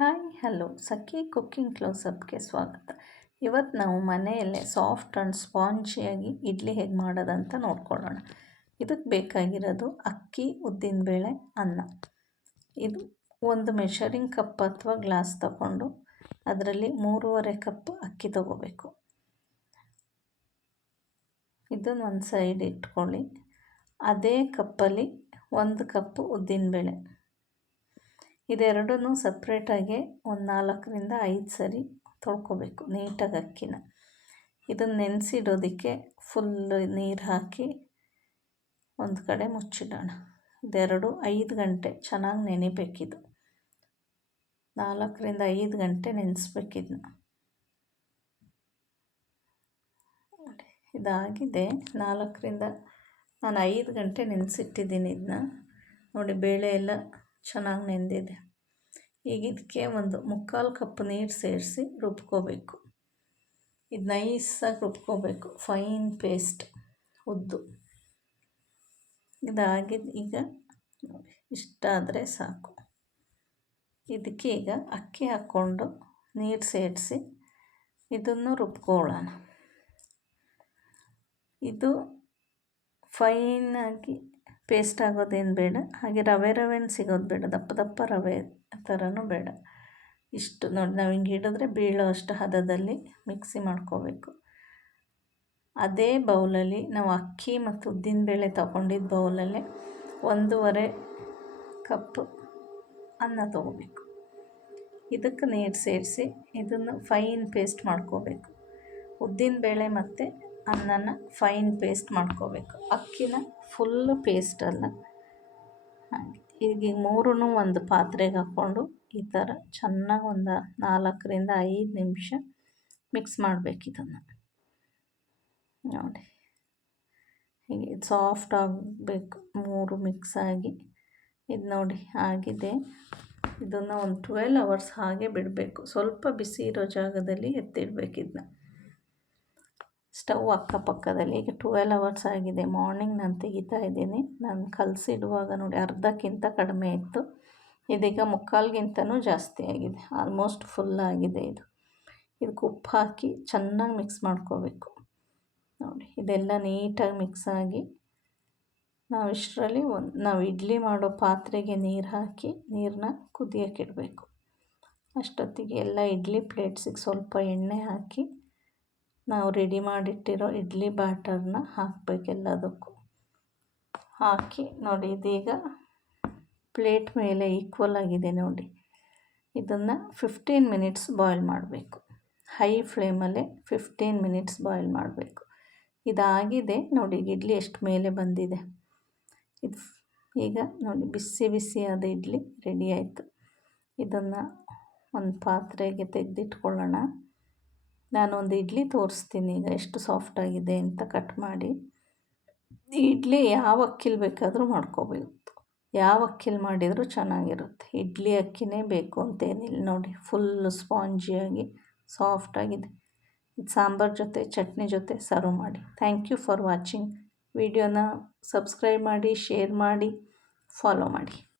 Hi hello ಸಖಿ cooking ಕ್ಲೋಸಪ್ಗೆ ಸ್ವಾಗತ. ಇವತ್ತು ನಾವು ಮನೆಯಲ್ಲೇ ಸಾಫ್ಟ್ ಆ್ಯಂಡ್ ಸ್ಪಾಂಜಿಯಾಗಿ ಇಡ್ಲಿ ಹೇಗೆ ಮಾಡೋದಂತ ನೋಡ್ಕೊಳ್ಳೋಣ. ಇದಕ್ಕೆ ಬೇಕಾಗಿರೋದು ಅಕ್ಕಿ, ಉದ್ದಿನಬೇಳೆ, ಅನ್ನ. ಇದು ಒಂದು ಮೆಷರಿಂಗ್ ಕಪ್ ಅಥವಾ ಗ್ಲಾಸ್ ತಗೊಂಡು ಅದರಲ್ಲಿ 3.5 ಕಪ್ ಅಕ್ಕಿ ತಗೋಬೇಕು. ಇದನ್ನು ಒಂದು ಸೈಡ್ ಇಟ್ಕೊಳ್ಳಿ. ಅದೇ ಕಪ್ಪಲ್ಲಿ 1 ಕಪ್ ಉದ್ದಿನಬೇಳೆ. ಇದೆರಡನ್ನೂ ಸಪ್ರೇಟಾಗಿ ಒಂದು 4ರಿಂದ 5 ಸರಿ ತೊಳ್ಕೊಬೇಕು ನೀಟಾಗಿ ಅಕ್ಕಿನ. ಇದನ್ನು ನೆನೆಸಿಡೋದಕ್ಕೆ ಫುಲ್ ನೀರು ಹಾಕಿ ಒಂದು ಕಡೆ ಮುಚ್ಚಿಡೋಣ. ಇದೆರಡು 5 ಗಂಟೆ ಚೆನ್ನಾಗಿ ನೆನೆಬೇಕಿದು. 4ರಿಂದ 5 ಗಂಟೆ ನೆನೆಸ್ಬೇಕಿದ್ನ. ಇದಾಗಿದೆ. ನಾನು 5 ಗಂಟೆ ನೆನೆಸಿಟ್ಟಿದ್ದೀನಿ ಇದನ್ನ. ನೋಡಿ, ಬೇಳೆ ಎಲ್ಲ ಚೆನ್ನಾಗಿ ನೆಂದಿದೆ. ಈಗ ಇದಕ್ಕೆ ಒಂದು 3/4 ಕಪ್ ನೀರು ಸೇರಿಸಿ ರುಬ್ಕೋಬೇಕು. ಇದು ನೈಸಾಗಿ ರುಬ್ಕೋಬೇಕು, ಫೈನ್ ಪೇಸ್ಟ್ ಉದ್ದು. ಇದಾಗಿದ್ದು ಈಗ ನೋಡಿ, ಇಷ್ಟಾದರೆ ಸಾಕು. ಇದಕ್ಕೆ ಈಗ ಅಕ್ಕಿ ಹಾಕ್ಕೊಂಡು ನೀರು ಸೇರಿಸಿ ಇದನ್ನು ರುಬ್ಕೊಳ್ಳೋಣ. ಇದು ಫೈನಾಗಿ ಪೇಸ್ಟ್ ಆಗೋದೇನು ಬೇಡ, ಹಾಗೆ ರವೆನೂ ಸಿಗೋದು ಬೇಡ, ದಪ್ಪ ದಪ್ಪ ರವೆ ಥರನೂ ಬೇಡ. ಇಷ್ಟು ನೋಡಿ, ನಾವು ಹಿಂಗೆ ಹಿಡಿದ್ರೆ ಬೀಳೋ ಅಷ್ಟು ಹದದಲ್ಲಿ ಮಿಕ್ಸಿ ಮಾಡ್ಕೋಬೇಕು. ಅದೇ ಬೌಲಲ್ಲಿ ನಾವು ಅಕ್ಕಿ ಮತ್ತು ಉದ್ದಿನಬೇಳೆ ತೊಗೊಂಡಿದ್ದ ಬೌಲಲ್ಲೇ 1.5 ಕಪ್ ಅನ್ನ ತೊಗೋಬೇಕು. ಇದಕ್ಕೆ ನೀರು ಸೇರಿಸಿ ಇದನ್ನು ಫೈನ್ ಪೇಸ್ಟ್ ಮಾಡ್ಕೋಬೇಕು. ಉದ್ದಿನಬೇಳೆ ಮತ್ತು ಅನ್ನನ ಫೈನ್ ಪೇಸ್ಟ್ ಮಾಡ್ಕೋಬೇಕು, ಅಕ್ಕಿನ ಫುಲ್ಲು ಪೇಸ್ಟ್ ಅಲ್ಲ. ಹಾಗೆ ಈಗ 3 ಒಂದು ಪಾತ್ರೆಗೆ ಹಾಕ್ಕೊಂಡು ಈ ಥರ ಚೆನ್ನಾಗಿ ಒಂದು 4ರಿಂದ 5 ನಿಮಿಷ ಮಿಕ್ಸ್ ಮಾಡಬೇಕು. ಇದನ್ನು ನೋಡಿ, ಹೀಗೆ ಸಾಫ್ಟ್ ಆಗಬೇಕು, 3 ಮಿಕ್ಸ್ ಆಗಿ. ಇದು ನೋಡಿ ಆಗಿದೆ. ಇದನ್ನು ಒಂದು 12 ಅವರ್ಸ್ ಹಾಗೆ ಬಿಡಬೇಕು. ಸ್ವಲ್ಪ ಬಿಸಿ ಇರೋ ಜಾಗದಲ್ಲಿ ಎತ್ತಿಡಬೇಕು ಇದನ್ನ, ಸ್ಟವ್ ಅಕ್ಕಪಕ್ಕದಲ್ಲಿ. ಈಗ 12 ಅವರ್ಸ್ ಆಗಿದೆ. ಮಾರ್ನಿಂಗ್ ನಾನು ತೆಗಿತಾ ಇದ್ದೀನಿ. ನಾನು ಕಲಸಿಡುವಾಗ ನೋಡಿ ಅರ್ಧಕ್ಕಿಂತ ಕಡಿಮೆ ಇತ್ತು. ಇದೀಗ 3/4ಗಿಂತನೂ ಜಾಸ್ತಿ ಆಗಿದೆ, ಆಲ್ಮೋಸ್ಟ್ ಫುಲ್ ಆಗಿದೆ. ಇದಕ್ಕೆ ಉಪ್ಪು ಹಾಕಿ ಚೆನ್ನಾಗಿ ಮಿಕ್ಸ್ ಮಾಡ್ಕೋಬೇಕು. ನೋಡಿ, ಇದೆಲ್ಲ ನೀಟಾಗಿ ಮಿಕ್ಸ್ ಆಗಿ ನಾವು ಇಷ್ಟರಲ್ಲಿ ನಾವು ಇಡ್ಲಿ ಮಾಡೋ ಪಾತ್ರೆಗೆ ನೀರು ಹಾಕಿ ನೀರನ್ನ ಕುದಿಯೋಕ್ಕಿಡಬೇಕು. ಅಷ್ಟೊತ್ತಿಗೆ ಎಲ್ಲ ಇಡ್ಲಿ ಪ್ಲೇಟ್ಸಿಗೆ ಸ್ವಲ್ಪ ಎಣ್ಣೆ ಹಾಕಿ ನಾವು ರೆಡಿ ಮಾಡಿಟ್ಟಿರೋ ಇಡ್ಲಿ ಬ್ಯಾಟರ್ನ ಹಾಕಬೇಕೆಲ್ಲದಕ್ಕೂ. ಹಾಕಿ ನೋಡಿ, ಇದೀಗ ಪ್ಲೇಟ್ ಮೇಲೆ ಈಕ್ವಲ್ ಆಗಿದೆ ನೋಡಿ. ಇದನ್ನು 15 ಮಿನಿಟ್ಸ್ ಬಾಯ್ಲ್ ಮಾಡಬೇಕು. ಹೈ ಫ್ಲೇಮಲ್ಲೇ 15 ಮಿನಿಟ್ಸ್ ಬಾಯ್ಲ್ ಮಾಡಬೇಕು. ಇದಾಗಿದೆ ನೋಡಿ, ಇಡ್ಲಿ ಎಷ್ಟು ಮೇಲೆ ಬಂದಿದೆ. ಇದು ಈಗ ನೋಡಿ, ಬಿಸಿ ಬಿಸಿಯಾದ ಇಡ್ಲಿ ರೆಡಿ ಆಯಿತು. ಇದನ್ನು ಒಂದು ಪಾತ್ರೆಗೆ ತೆಗೆದಿಟ್ಕೊಳ್ಳೋಣ. ನಾನೊಂದು ಇಡ್ಲಿ ತೋರಿಸ್ತೀನಿ ಈಗ ಎಷ್ಟು ಸಾಫ್ಟಾಗಿದೆ ಅಂತ ಕಟ್ ಮಾಡಿ. ಈ ಇಡ್ಲಿ ಯಾವ ಅಕ್ಕಿಲಿ ಬೇಕಾದರೂ ಮಾಡ್ಕೋಬೇಕು, ಯಾವ ಅಕ್ಕಿಲಿ ಮಾಡಿದರೂ ಚೆನ್ನಾಗಿರುತ್ತೆ. ಇಡ್ಲಿ ಅಕ್ಕಿನೇ ಬೇಕು ಅಂತೇನಿಲ್ಲ. ನೋಡಿ, ಫುಲ್ಲು ಸ್ಪಾಂಜಿಯಾಗಿ ಸಾಫ್ಟಾಗಿದೆ. ಇದು ಸಾಂಬಾರು ಜೊತೆ, ಚಟ್ನಿ ಜೊತೆ ಸರ್ವ್ ಮಾಡಿ. Thank you for watching. ವಿಡಿಯೋನ ಸಬ್ಸ್ಕ್ರೈಬ್ ಮಾಡಿ, ಶೇರ್ ಮಾಡಿ, ಫಾಲೋ ಮಾಡಿ.